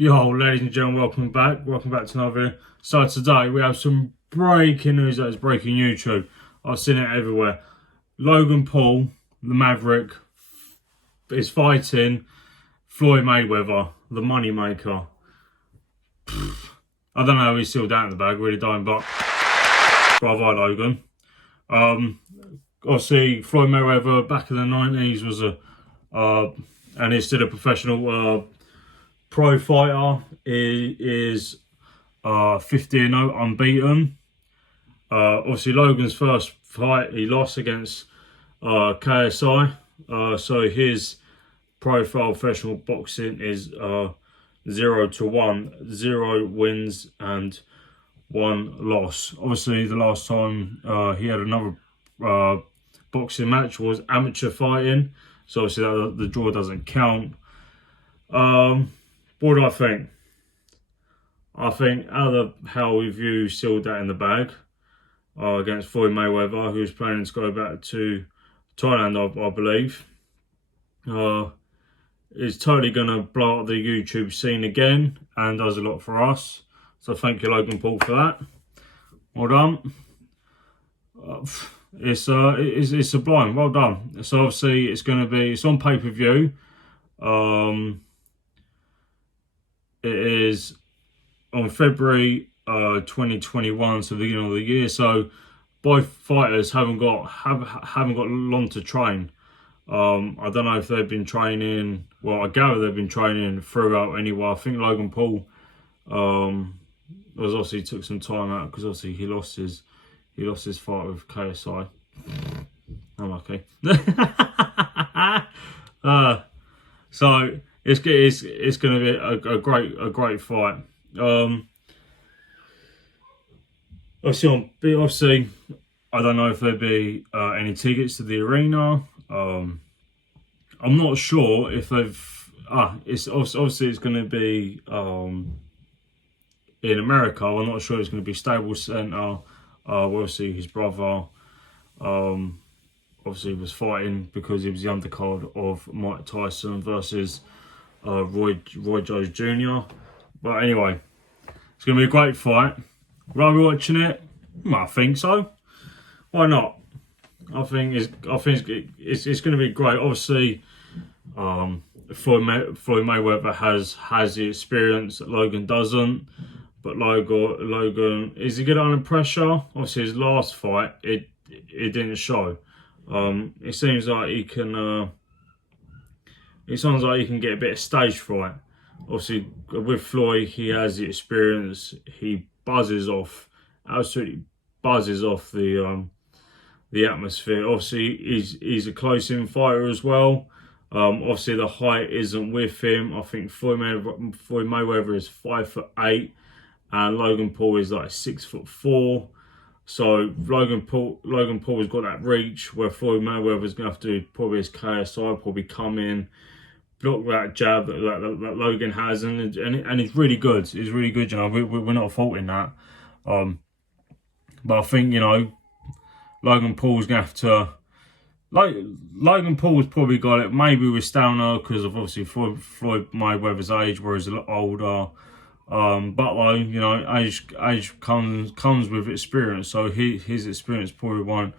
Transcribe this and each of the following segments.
Yo, ladies and gentlemen, welcome back. Welcome back to another video. So today we have some breaking news that is breaking YouTube. I've seen it everywhere. Logan Paul, the Maverick, is fighting Floyd Mayweather, the money maker. I don't know how he's still down in the bag, really don't, but bravo Logan. Obviously Floyd Mayweather back in the 90s was and he's still a professional pro fighter. He is 50-0 unbeaten. Obviously Logan's first fight he lost against KSI. So his profile professional boxing is 0-1, 0 wins and 1 loss. Obviously the last time he had another boxing match was amateur fighting, so obviously the draw doesn't count. What do I think? I think how the hell have you sealed that in the bag against Floyd Mayweather, who's planning to go back to Thailand, I believe. Is totally going to blow up the YouTube scene again and does a lot for us. So thank you, Logan Paul, for that. Well done. It's sublime. Well done. So obviously it's on pay-per-view. It is on February 2021, so the beginning of the year. So both fighters haven't got long to train. I don't know if they've been training. Well, I gather they've been training throughout anyway. I think Logan Paul obviously took some time out because obviously he lost his fight with KSI. Unlucky. So it's going to be a great fight. Obviously, I don't know if there'll be any tickets to the arena. I'm not sure if they've. It's going to be in America. I'm not sure it's going to be Staples Center. Obviously, his brother obviously was fighting because he was the undercard of Mike Tyson versus Roy Jones Jr. But anyway, it's going to be a great fight. Will I be watching it? I think so. Why not? I think it's going to be great. Obviously, Floyd Mayweather has the experience that Logan doesn't. But Logan, is he good under pressure? Obviously, his last fight it didn't show. It seems like he can. It sounds like he can get a bit of stage fright. Obviously, with Floyd, he has the experience. He absolutely buzzes off the atmosphere. Obviously, he's a close-in fighter as well. Obviously, the height isn't with him. I think Floyd Mayweather is 5'8", and Logan Paul is like 6'4". So Logan Paul has got that reach where Floyd Mayweather's going to have to probably his KSI probably come in, block that jab that Logan has, and it's really good. It's really good, you know. We're not faulting that. But I think, you know, Logan Paul's going to have to. Logan Paul's probably got it maybe with stamina because of obviously Floyd Mayweather's age, where he's a lot older. But though, you know, age comes with experience, so his experience probably won't.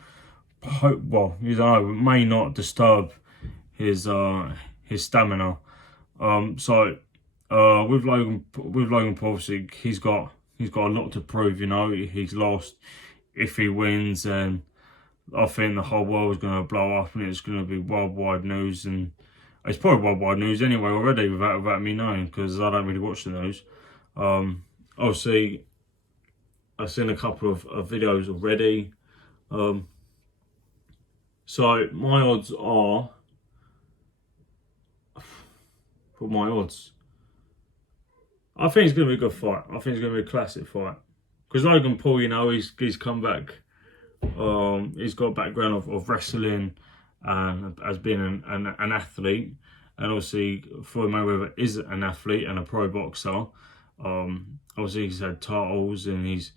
Well, you know, may not disturb his stamina. So with Logan Paul, obviously he's got a lot to prove. You know, he's lost. If he wins, then I think the whole world is going to blow up, and it's going to be worldwide news, and it's probably worldwide news anyway already without me knowing, because I don't really watch the news. Obviously, I've seen a couple of videos already. So my odds are, for my odds, I think it's going to be a good fight. I think it's going to be a classic fight. Because Logan Paul, you know, he's come back. He's got a background of wrestling and as being an athlete. And obviously, Floyd Mayweather is an athlete and a pro boxer. Obviously, he's had titles, and he's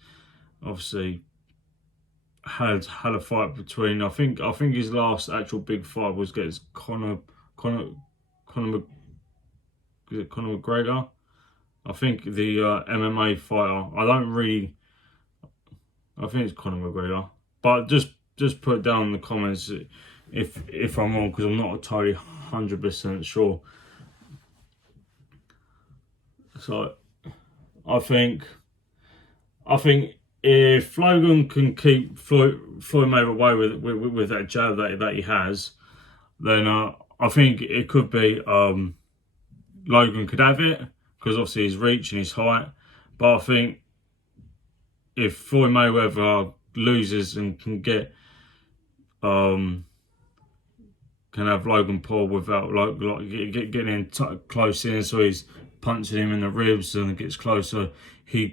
obviously had a fight between. I think his last actual big fight was against Conor McGregor. I think the MMA fighter. I think it's Conor McGregor. But just put it down in the comments if I'm wrong, because I'm not totally 100% sure. So I think if Logan can keep Floyd Mayweather away with that jab that he has, then I think it could be Logan could have it, because obviously his reach and his height. But I think if Floyd Mayweather loses and can have Logan Paul without getting in close in, so he's punching him in the ribs and it gets closer.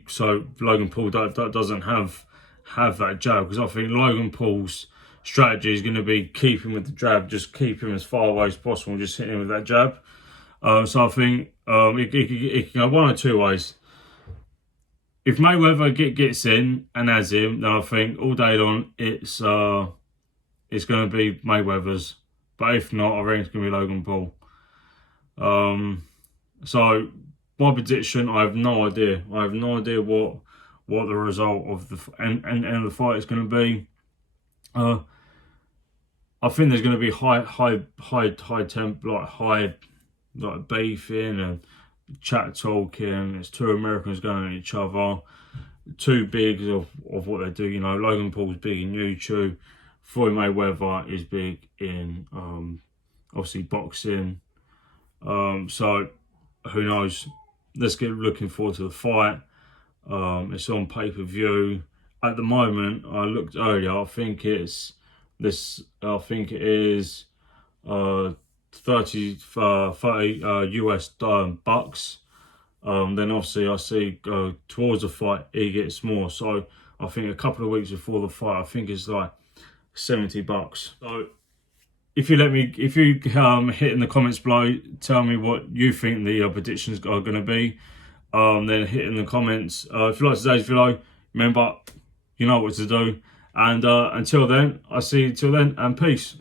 So Logan Paul doesn't have that jab, because I think Logan Paul's strategy is going to be keep him with the jab, just keep him as far away as possible, and just hit him with that jab. So I think it can go one or two ways. If Mayweather gets in and has him, then I think all day long it's going to be Mayweather's. But if not, I think it's going to be Logan Paul. So my prediction, I have no idea. I have no idea what the result of the end of the fight is going to be. I think there's going to be high temp, like beefing and chat talking. It's two Americans going at each other. Too big of what they do. You know, Logan Paul's big in YouTube. Floyd Mayweather is big in obviously boxing. So who knows? Let's get looking forward to the fight. It's on pay-per-view at the moment. I looked earlier. I think it is 30 US bucks. Then obviously I see towards the fight he gets more. So I think a couple of weeks before the fight, I think it's like $70. So if you hit in the comments below, tell me what you think the predictions are going to be. Then hit in the comments. If you like today's video, remember, you know what to do. And until then, I see you till then, and peace.